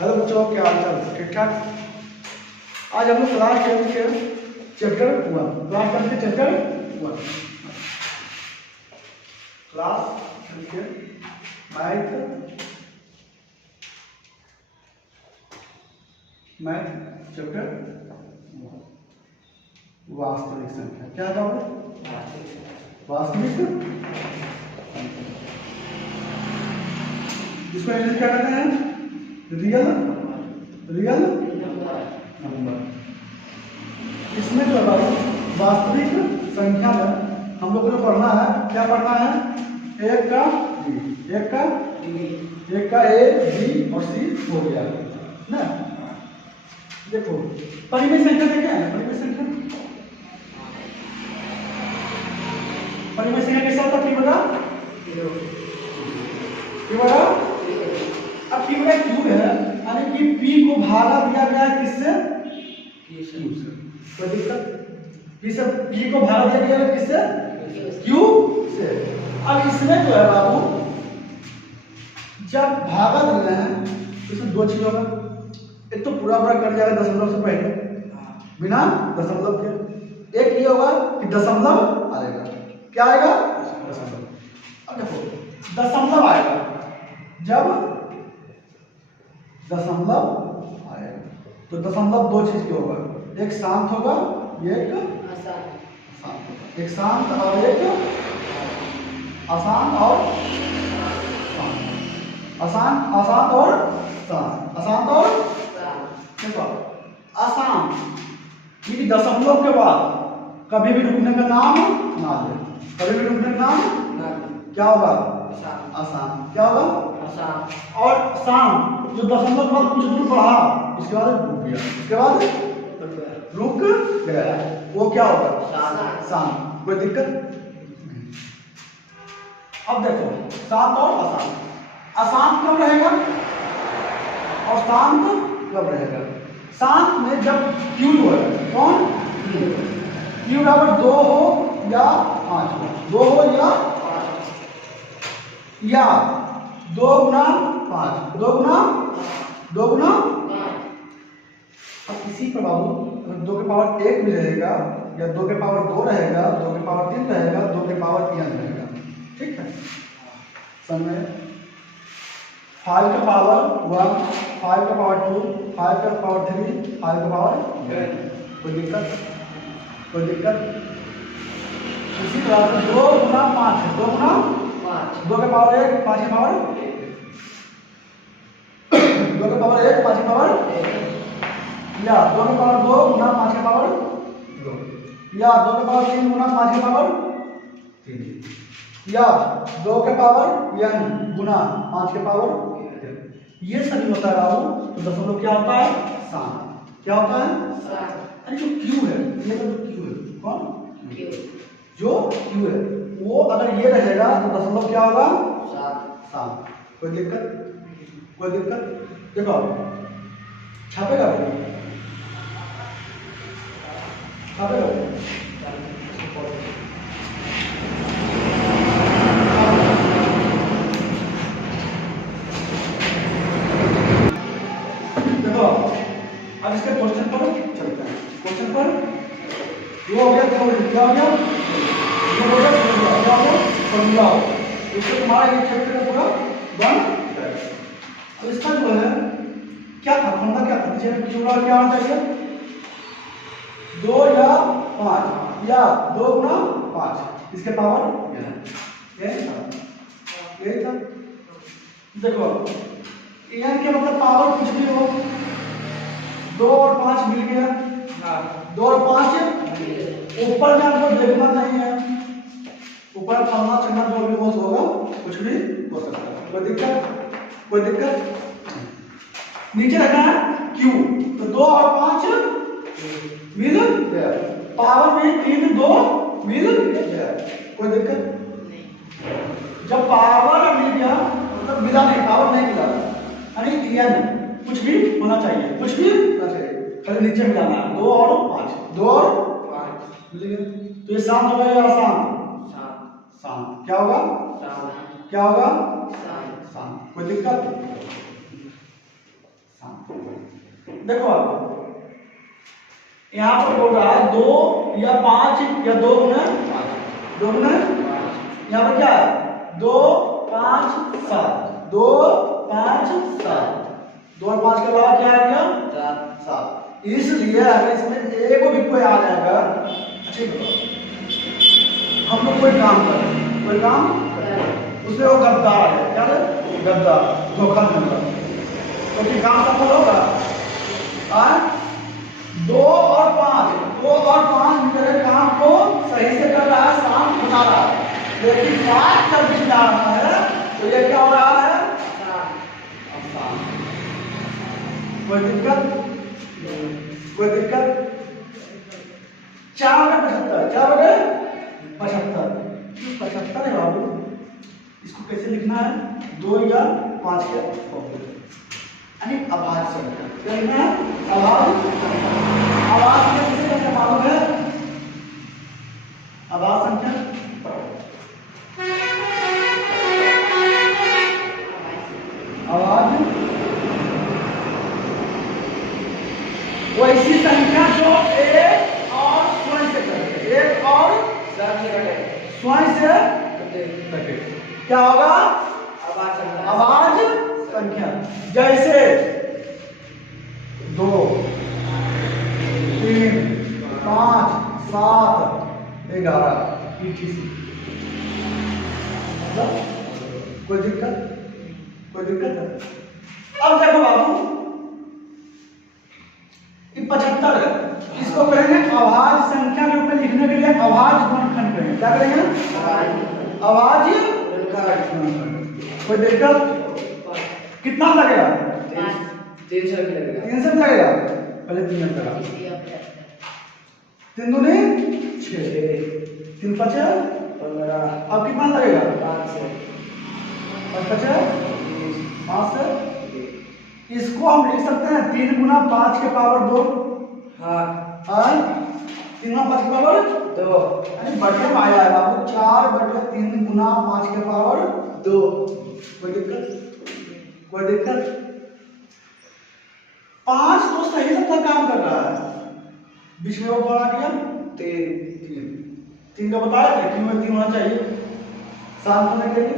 Hello बच्चों, क्या हाल चाल? ठीक ठाक। आज हम लोग क्लास 10 के चैप्टर 1 क्लास 10 के चैप्टर 1 क्लास 10 के मैथ चैप्टर 1 वास्तविक संख्या। क्या था वास्तविक संख्या। इसको इंग्लिश क्या कहते हैं? Real number. इसमें जो है वास्तविक संख्या में हम लोग को जो पढ़ना है, क्या पढ़ना है? एक का ए बी और सी हो गया ना। देखो परिमेय संख्या क्या है? परिमेय संख्या कैसा होता है? अब P बटा Q है, यानी कि P को भागा दिया गया है किससे? Q से। कोई दिक्कत? P को भागा दिया गया है किससे? Q से। अब इसमें जो है बाबू, जब भागा दिए हैं इसमें दो चीज होगा। एक तो पूरा कर दिया जाएगा दशमलव से पहले, बिना दशमलव के। एक ये होगा कि दशमलव आएगा। क्या आएगा? दशमलव। अब देखो दशमलव आएगा, जब दशमलव आएगा तो दशमलव दो चीज के होगा, एक शांत होगा, एक अशांत होगा। एक शांत और एक अशांत और शांत। अशांत और देखो अशांत ये दशमलव के बाद कभी भी रुकने का नाम ना ले। कभी भी रुकने का नाम क्या होगा? अशांत। क्या होगा? और शांत जो दशमलव के बाद कुछ दूर बढ़ा, उसके बाद रुक गया, उसके बाद रुक गया, वो क्या होगा? शांत। कोई दिक्कत नहीं। अब देखो शांत और अशांत। अशांत कब रहेगा और शांत कब रहेगा? शांत में जब Q है, कौन? Q बराबर 2 हो या 5 हो, 2 हो या 2 गुना 5, 2 गुना। अब इसी पर बाबू अगर 2 के पावर 1 भी रहेगा या 2 के पावर 2 रहेगा, 2 के पावर 3 रहेगा, 2 के पावर n रहेगा। ठीक है। समय 5 का पावर 1, 5 का पावर 2, 5 का पावर 3, 5 का पावर कोई दिक्कत? इसी तरह से 2 गुना 5 है, 2 गुना 2 के पावर 1, 5 के पावर 2 के पावर 1, 5 के पावर या 2 के पावर 2 गुना 5 के पावर 2 या 2 के पावर 3 गुना 5 के पावर 3 या 2 के पावर n गुना 5 के पावर। ये सभी होता है बाबू, तो दशमलव क्या होता है? शांत। क्या होता है? अरे जो Q है, ये जो Q है, कौन? जो Q है वो अगर ये रहेगा तो दशमलव क्या होगा? शांत। कोई दिक्कत? देखो छापेगा अब इसके क्वेश्चन पर चलते हैं। क्वेश्चन पर ये हो गया, क्या हो गया? ये हो गया फॉर्मूला। इससे तुम्हारा ये चैप्टर पूरा बन जाएगा। तो इसका जो है क्या था फॉर्मूला, क्या था? नीचे क्या आना चाहिए? 2 या 5 या 2 गुना 5, इसके पावर यही था। देखो n के मतलब पावर कुछ भी हो, 2 और 5 मिल गया। 2 और 5 ऊपर में आपको देखना नहीं है, ऊपर फलना चलना जो भी हो होगा, कुछ भी हो सकता है। कोई दिक्कत? नीचे रखना है Q, तो 2 और 5 मिल गया, पावर में 3 2 मिल गया। कोई दिक्कत नहीं। जब पावर मिल गया मतलब मिला नहीं, पावर नहीं मिला, यानी n कुछ भी होना चाहिए, खाली नीचे मिलाना है। 2 और 5 मिल गया। तो ये शांत होगा या अशांत? शांत। क्या होगा? शांत। कोई दिक्कत? देखो आप यहाँ पर बोल रहा है 2 या 5 या 2 गुना 2 गुना, यहाँ पर क्या है 2 5 7, 2 5 7, 2 और 5 के अलावा क्या आ गया 7। इसलिए अगर इसमें एक भी कोई आ जाएगा, ठीक है, हम लोग कोई काम करें, कोई काम उसमें वो गद्दार है, क्या है गद्दार, धोखा मिल रहा, तो काम सफल होगा। 2 और 5 मिलकर काम को सही से कर रहा है, शांत बता रहा है, लेकिन 5 जब भी जा रहा है तो ये क्या हो रहा है शांत। कोई दिक्कत, कोई दिक्कत। 4 बटे 75, 4 बटे 75, 75 है बाबू, इसको कैसे लिखना है 2 या 5 के यानी अभाज्य संख्या, क्या लिखना है अभाज्य संख्या कैसे मालूम है, अभाज्य संख्या अभाज्य वैसी संख्या जो एक और स्वयं से कटे, एक और स्वयं से कटे, क्या होगा अभाज्य संख्या। जैसे 2 3 5 7 11 etc। कोई दिक्कत, कोई दिक्कत है। अब देखो बाबू 75 है, इसको करेंगे अभाज्य संख्या के रूप में लिखने के लिए अभाज्य गुणनखंड करेंगे, क्या करेंगे अभाज्य गुणनखंड। कोई दिक्कत, कितना लगेगा 300 लगेगा, 300 लगेगा, पहले 3 लगा, 3 दूनी 6, 3 5 15, अब कितना लगेगा 5 से 5 से, इसको हम लिख सकते हैं 3 गुना 5 के पावर 2, हाँ 3 गुना 5 के पावर 2, यानी बढ़िया आया है बाबू 4 बटे 3 गुना 5 के पावर 2। कोई दिक्कत, कोई दिक्कत। 5 तो सही से काम कर रहा है, बीच में वो बढ़ा दिया 3 का बताया था क्यों में 3 होना चाहिए शांत होने के लिए।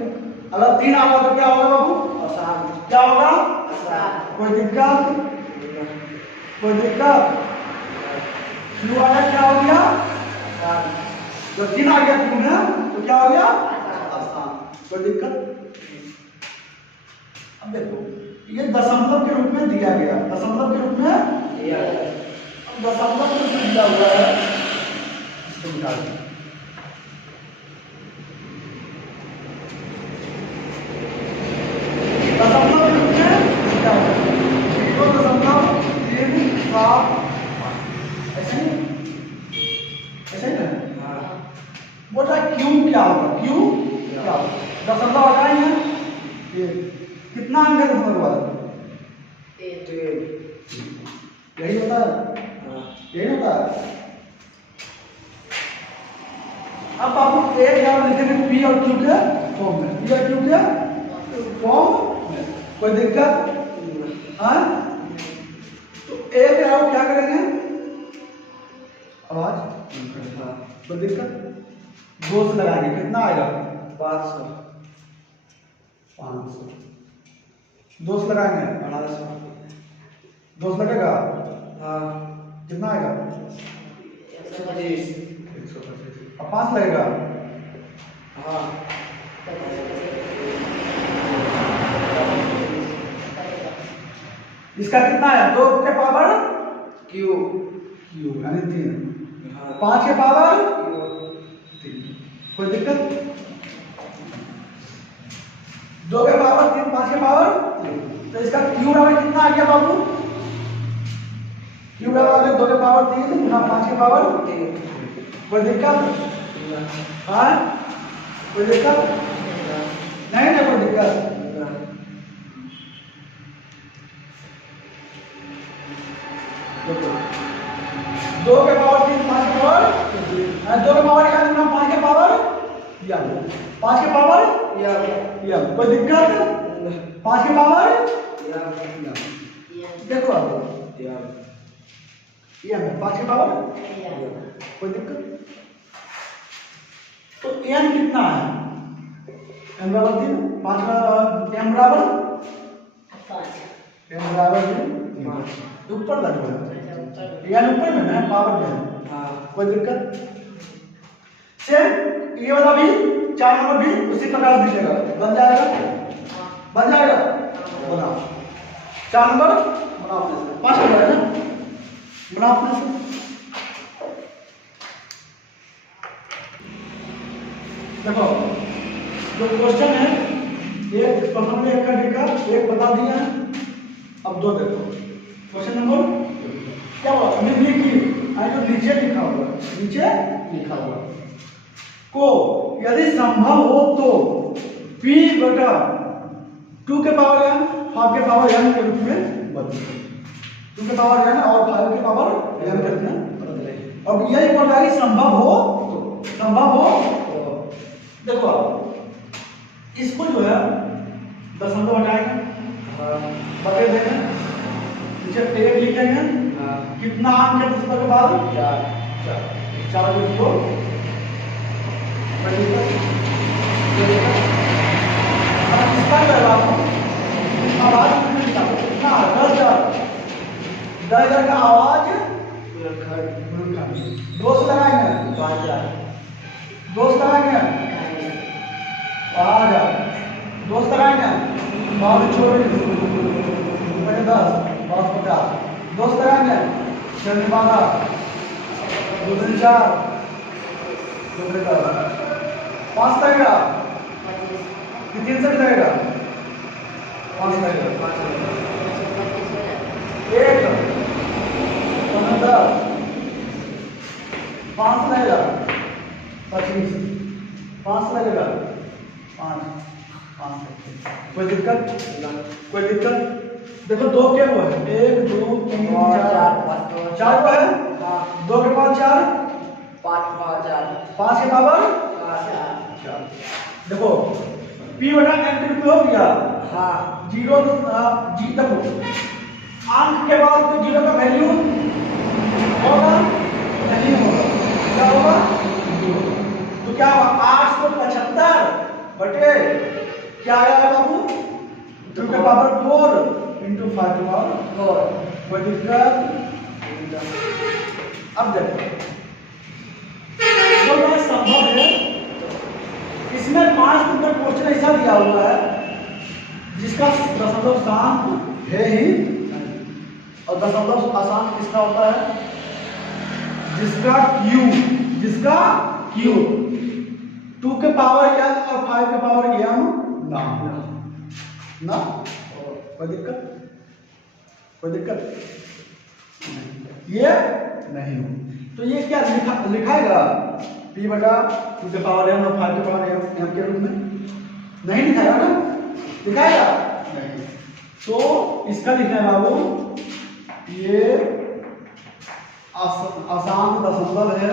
अगर 3 आ गया तो क्या होगा बाबू अशांत, क्या होगा अशांत। कोई दिक्कत, कोई दिक्कत। क्यों आया क्या हो गया अशांत, जब 3 आ गया क्यों में तो क्या हो गया अशांत। कोई दिक्कत। अब देखो ये दशमलव के रूप में दिया गया, दशमलव के रूप में दिया गया, अब दशमलव के रूप में दिया हुआ है, इसको निकाल दो। दशमलव के रूप में क्या होगा 0.375, ऐसे ही ऐसे ही ना। हाँ बोला क्यों क्या होगा, क्यों क्या होगा, दशमलव हटाएंगे कितना अंक है दशमलव वाला 1, यही होता है, यही होता है। अब बाबू एक यहाँ लिखेंगे पी और क्यू के फॉर्म में, पी और क्यू के फॉर्म में, कोई दिक्कत हाँ। तो एक यहाँ क्या करेंगे आवाज, कोई दिक्कत। 2 से लगाएंगे कितना आएगा 500, 2 से लगाएंगे 1800, 2 से लगेगा हाँ कितना आएगा 125, अब 5 लगेगा हाँ इसका कितना है 2 के पावर क्यू, क्यू यानी 3, 5 के पावर 3। कोई दिक्कत। 2 के पावर 3, 5 के पावर 3, तो इसका क्यू बराबर कितना आ गया बाबू, क्यू बराबर 2 के पावर 3 गुना 5 के पावर 3। कोई दिक्कत हाँ, कोई दिक्कत नहीं ना, कोई दिक्कत। 2 के पावर 3, 5 के पावर 2 के पावर क्या गुना 5 के पावर या 5 के पावर या कोई दिक्कत। 5 के पावर या देखो अब ये है 5 के पावर, कोई दिक्कत? तो n कितना है? n बराबर 3, 5 का m बराबर 3, ऊपर तक है, n ऊपर में है, पावर में है, कोई दिक्कत? सेम ये वाला भी 4 नंबर भी उसी प्रकार से दिखेगा, बन जाएगा, बन जाएगा, बनाओ 4 नंबर बनाओ अपने से, 5 नंबर है ना, बनाओ अपने से। देखो जो क्वेश्चन है एक प्रथम में एक का देखा, एक बता दिया है, अब 2 देखो। क्वेश्चन नंबर क्या हुआ? निम्नलिखित जो नीचे लिखा हुआ, नीचे लिखा हुआ को यदि संभव हो तो p बटा 2 के पावर n 5 के पावर n के रूप में बदलें। 2 के पावर n और 5 के पावर n के रूप में बदलें। अब यही बोल रहा है संभव हो, संभव हो। देखो इसको जो है दशमलव हटाएंगे, बटे देंगे, नीचे 1 लिखेंगे, कितना अंक है दशमलव के बाद? 4 को आवाज कितना 10,000 का आवाज 2 से लगाएंगे, 2 से लगाएंगे, 5,000 2 से लगाएंगे, 24 10 50 2 से लगाएंगे, 4 5 लगेगा, 3 से लगेगा, 5 लगेगा, 1 10 5 लगेगा, 25 5 लगेगा, 5 कोई दिक्कत? कोई दिक्कत? देखो 2 क्या हुआ है? 1 2 3 4 को है, 2 के पावर 4, 5 के पावर 4। देखो p बटा n के रूप में हो गया, 0 जी तक अंक के बाद तो 0 का वैल्यू होगा नहीं होगा, क्या होगा? तो क्या होगा? 875 बटे क्या आएगा बाबू? 2 के पावर 4 इंटू 5 के पावर 4। कोई दिक्कत? अब देखो जो संभव है, इसमें 5 नंबर क्वेश्चन ऐसा दिया हुआ है जिसका दशमलव स्थान है ही, और दशमलव अशांत किसका होता है? जिसका q 2 के पावर n और 5 के पावर m ना कोई दिक्कत? कोई दिक्कत? ये नहीं हो तो ये क्या लिखाएगा? p बटा 2 के पावर n और 5 के पावर m के रूप में नहीं लिखाएगा ना? लिखाएगा नहीं। तो इसका लिखना है बाबू, ये अशांत दशमलव है,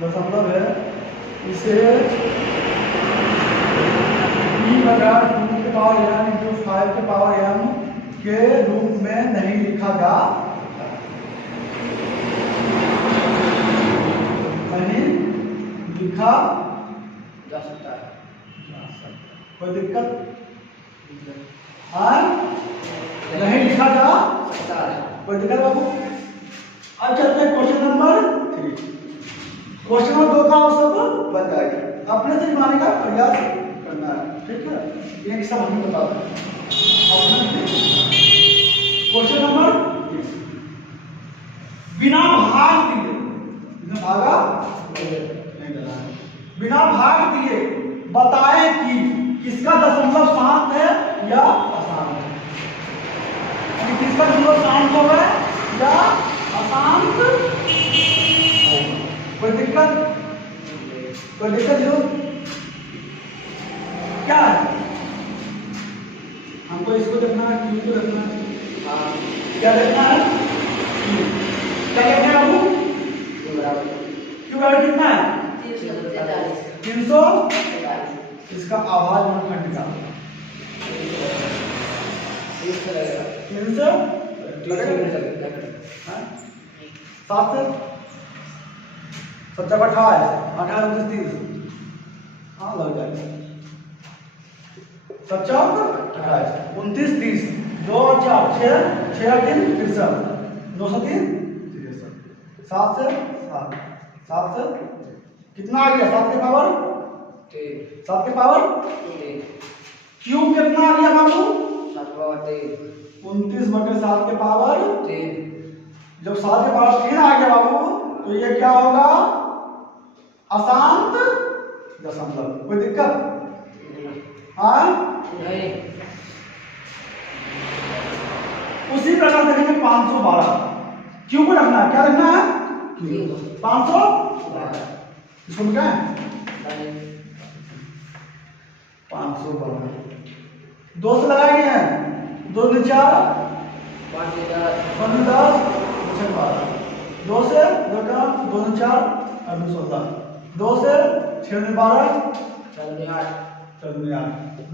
दशमलव है, इसे p बटा 2 के पावर n इंटू 5 के पावर m के रूप में नहीं लिखा जा, नहीं लिखा जा सकता है। कोई दिक्कत? नहीं लिखा जा सकता है, कोई दिक्कत बाबू? अब चलते हैं क्वेश्चन नंबर 3। क्वेश्चन नंबर 2 का सब बन जाएगा, अपने से बनाने का प्रयास करना है, ठीक है? ये सब हमें बता दें। क्वेश्चन नंबर 3, बिना भाग दिए, बिना भागा नहीं देना है, बिना भाग दिए बताएं कि किसका दशमलव शांत है या अशांत है, किसका दशमलव शांत होगा या अशांत होगा। कोई दिक्कत? कोई दिक्कत जो क्या है? हमको इसको देखना है, क्यू को देखना है, क्या देखना है? क्या देखना है बाबू? क्यू बराबर कितना है? 300। इसका आवाज खंड का तीन से लगेगा। 3 से लगेगा। हाँ? 7 से 7 28 28 29 हाँ लग जाएगा। 7 28 29 30 2 4 6 6 3 63 9 से 3 63 7 से 7 7 से कितना आ गया 7 के पावर 7 के पावर क्यूब कितना आ गया बाबू 29/7 के पावर 3। जब 7 के पावर 3 आ गया बाबू तो ये क्या होगा अशांत दशमलव। कोई दिक्कत हाँ नहीं। उसी प्रकार देखेंगे 512 क्यों को रखना है क्या रखना है 512 इसको क्या है 512 2 से लगाएंगे हैं 2 में 4 5 में 10 6 12 2 से 2 का 2 में 4 और 2 16 2 से 6 में 12 4 में 8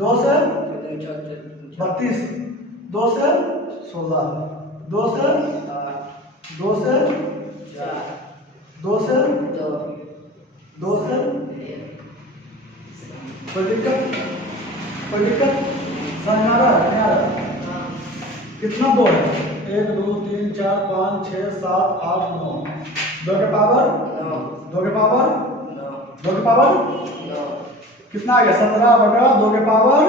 2 से 32 2 से 16 2 से 2 से 2 से 2 से कोई दिक्कत समझ आ रहा है नहीं आ रहा कितना 2 है 1 2 3 4 5 6 7 8 9 2 के पावर 2 के पावर 2 के पावर कितना आ गया 17/2 के पावर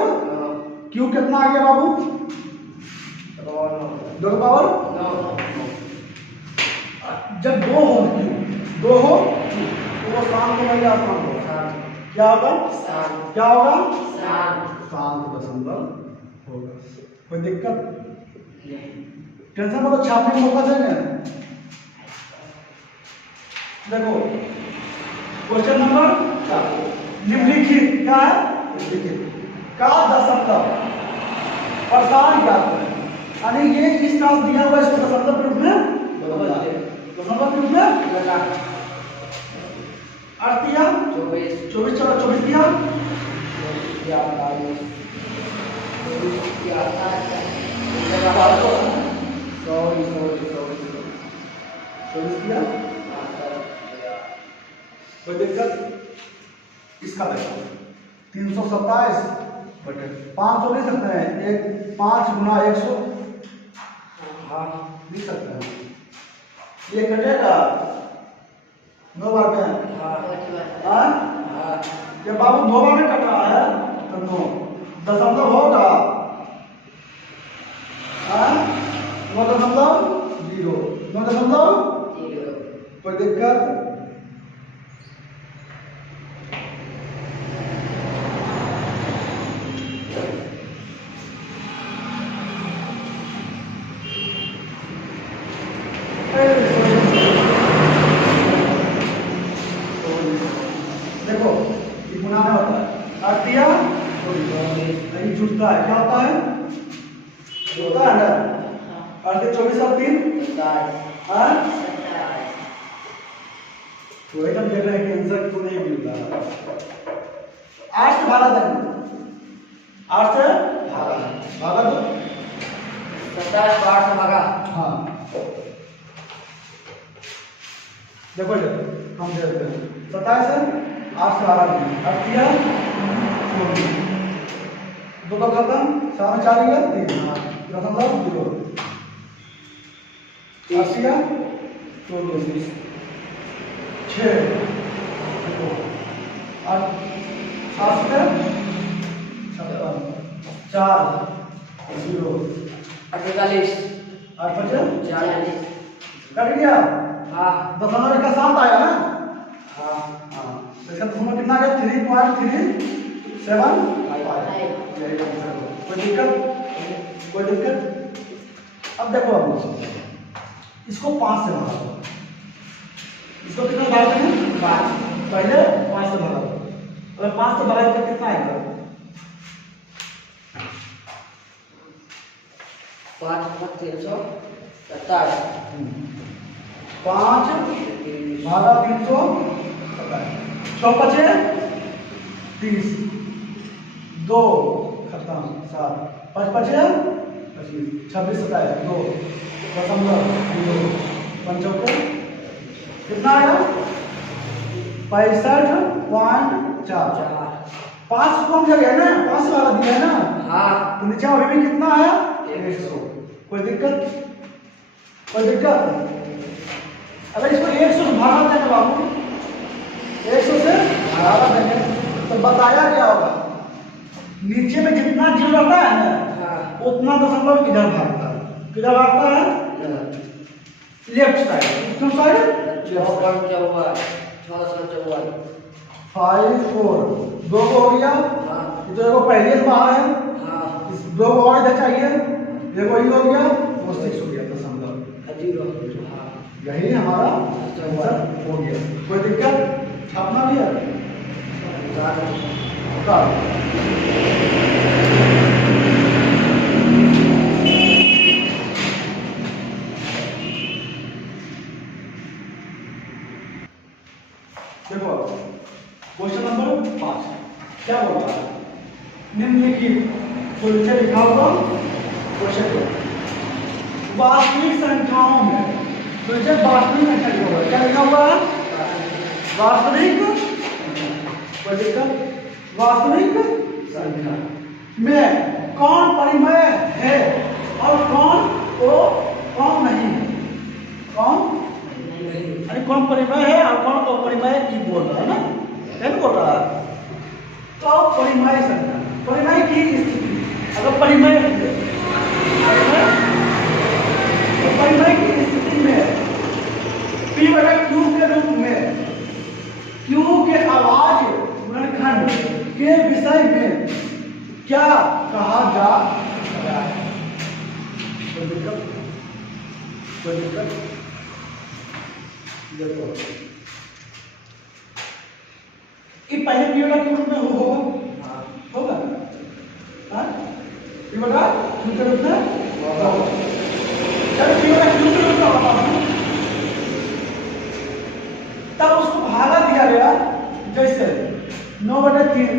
क्यू कितना आ गया बाबू 2 के पावर जब 2 हो क्यू 2 हो तो वो शांत होगा या अशांत होगा क्या होगा क्या होगा शांत दशमलव होगा। कोई दिक्कत टेंशन मतलब छापने में मौका देंगे। देखो क्वेश्चन नंबर निम्नलिखित क्या है निम्नलिखित का दशमलव प्रसार क्या है यानी ये इस तरह दिया हुआ इसको दशमलव के रूप में दशमलव के रूप में अर्थ दिया 24 दिया 24 दिया कोई दिक्कत इसका देखो 327 बटे 500 लिख सकते हैं 5 गुना 100 लिख सकते हैं ये कटेगा 9 बार में जब बाबू 2 बार में कट रहा है तो 9 दशमलव होगा 9.0 कोई दिक्कत देखो ये गुना में होता है अर्थिया नहीं जुटता है क्या होता है होता है ना अर्थ 24 और 3 तो एकदम देख रहे हैं कि आंसर क्यों नहीं मिल रहा 8 से भागा देंगे 8 से भागा दो 27 8 से भागा हाँ देखो हम दे देते हैं 27 से 8 से भागा देंगे अर्थिया 2 तो खत्म 7 4 गया 3 दशमलव 0 अस्सिया 2 6 और 7 से 56 4 0 48 8 5 40 कट गया हाँ दशमलव का 7 आया ना हाँ हाँ तो इसका दशमलव कितना आ गया 3.375 कोई दिक्कत अब देखो अब इसको 5 से भागा दो इसको कितना भाग देंगे 5 पहले 5 से भागा दो अगर 5 से भागा तो कितना आएगा 5 327 5 भागा 327 6 5 30 2 खत्म खत्म 7 5 5 25 26 27 2 दशमलव 0 पंचौके कितना आया 65.4 5 कम जगह है ना 5 वाला दिया है ना हाँ तो नीचे अभी भी कितना आया 100 कोई दिक्कत अगर इसको 100 से भागा देंगे बाबू 100 से भागा देंगे तो बताया क्या होगा नीचे में जितना जीरो रहता है ना हाँ उतना दशमलव इधर भागता है किधर भागता है लेफ्ट साइड किस साइड 54 5 4 2 को हो गया हाँ ये तो देखो पहले से बाहर है हाँ इस 2 को और इधर चाहिए देखो ये हो गया वो 6 हो गया दशमलव 0 हाँ यही हमारा आंसर हो गया कोई दिक्कत छापना भी है उतार। देखो क्वेश्चन नंबर 5 क्या बोला निम्नलिखित तो नीचे लिखा होगा क्वेश्चन वास्तविक संख्याओं में तो नीचे वास्तविक संख्या लिखा होगा क्या लिखा हुआ है वास्तविक कोई दिक्कत वास्तविक संख्या में कौन परिमेय है और कौन नहीं है कौन अरे कौन परिमेय है और कौन अपरिमेय की बोल रहा है ना क्या बोल रहा है तो परिमेय संख्या परिमेय की स्थिति अगर परिमेय की स्थिति में P बटा Q के रूप में Q के आवाज गुणनखंड के विषय में क्या कहा जा रहा है कोई दिक्कत देखो ये पहले P बटा Q रूप में होगा हाँ P बटा Q के रूप में होगा जब P बटा Q के रूप में होगा तब उसको भागा दिया गया जैसे 9/3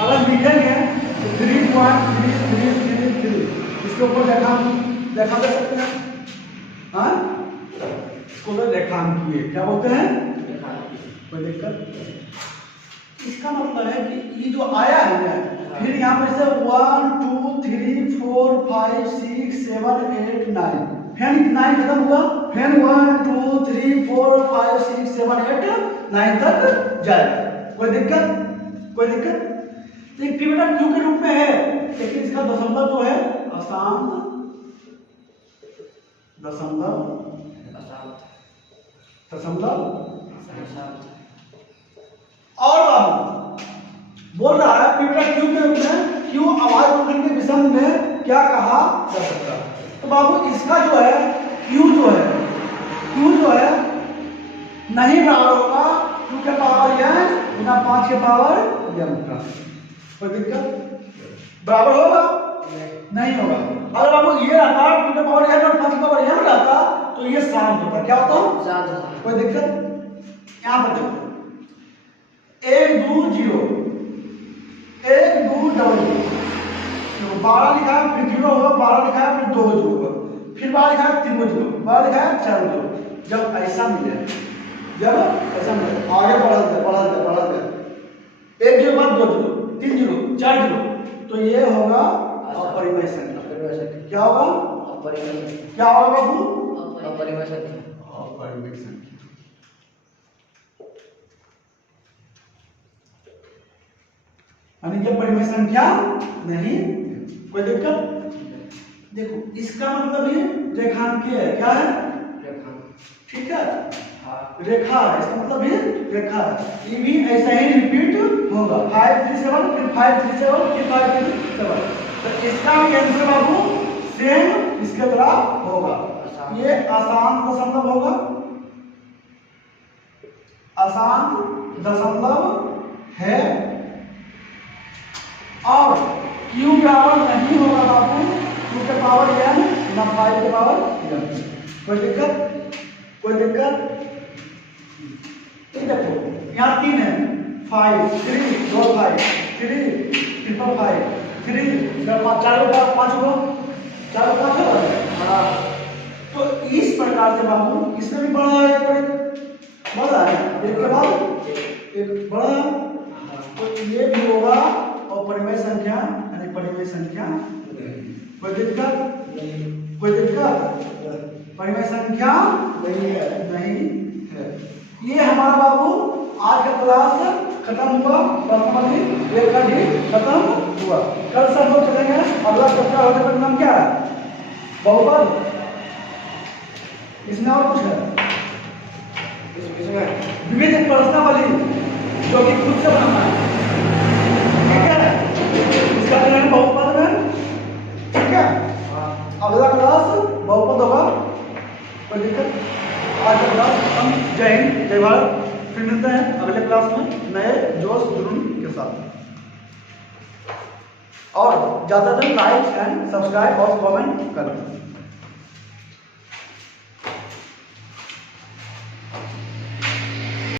अगर लिखेंगे तो 3.3333 इसके ऊपर देखा दे सकते हैं हाँ इसको रेखांकिए क्या बोलते हैं कोई दिक्कत इसका मतलब है कि ये जो आया है ना फिर यहाँ पर से 1 2 3 4 5 6 7 8 9 फिर 9 खत्म हुआ फिर 1 2 3 4 5 6 7 8 9 तक जाएगा कोई दिक्कत तो एक P बटा Q के रूप में है लेकिन इसका दशमलव जो है अशांत दशमलव और बाबू बोल रहा है P बटा Q के रूप में Q आवाज गुणनखंड के विषय में क्या कहा जा सकता है तो बाबू इसका जो है Q जो है नहीं बराबर होगा Q के पावर n गुना 5 के पावर m का कोई दिक्कत बराबर होगा नहीं होगा अगर बाबू ये रहता Q के पावर n और 5 के पावर m रहता तो ये शांत होता क्या होता कोई दिक्कत यहाँ पर देखो 1 2 0 1 2 डबल 12 लिखा है फिर 0 होगा 12 लिखा है फिर 2 0 होगा फिर 12 लिखा है 3 0 12 लिखा है 4 0 जब ऐसा मिले आगे बढ़ा दे 1 0 बाद 2 0 3 0 4 0 तो ये होगा अपरिमेय संख्या क्या होगा क्या होगा बाबू अपरिमेय संख्या यानी कि परिमेय संख्या नहीं कोई दिक्कत देखो इसका मतलब ये रेखांकीय है क्या है ठीक है रेखा है इसका मतलब ये रेखा है ये भी ऐसा ही रिपीट होगा 5 3 7 फिर 5 3 7 फिर 5 3 7 तो इसका भी आंसर बाबू सेम इसके तरह होगा ये अशांत दशमलव होगा अशांत दशमलव है और Q बराबर नहीं होगा बाबू Q के पावर n ना 5 के पावर n कोई दिक्कत कोई दिक्कत? ये देखो यहाँ 3 है, 5 3 2 5 3 ट्रिपल 5 3 4 5 गो 4 5 हो। हाँ, तो इस प्रकार से बाबू इसमें भी बड़ा है, कोई बड़ा है, एक के बाद एक बड़ा, तो ये भी होगा। और परिमेय संख्या यानी परिमेय संख्या, कोई दिक्कत? कोई दिक्कत? परिमेय संख्या नहीं है। ये हमारा बाबू आज का क्लास खत्म हुआ, पर्सनली एक का भी खत्म हुआ। कल से हम लोग चलेंगे अगला चैप्टर होने का नाम क्या है? बहुपद। इसमें और कुछ है? विविध प्रश्नावली जो कि खुद से बनाना है, ठीक है? इसका ट्रेन बहुपद में, ठीक है? अगला क्लास बहुपद होगा, कोई दिक्कत? आज का क्लास हम जय हिंद जय भारत। फिर मिलते हैं अगले क्लास में नए जोश जुनून के साथ। और ज़्यादातर लाइक एंड सब्सक्राइब और कमेंट करें।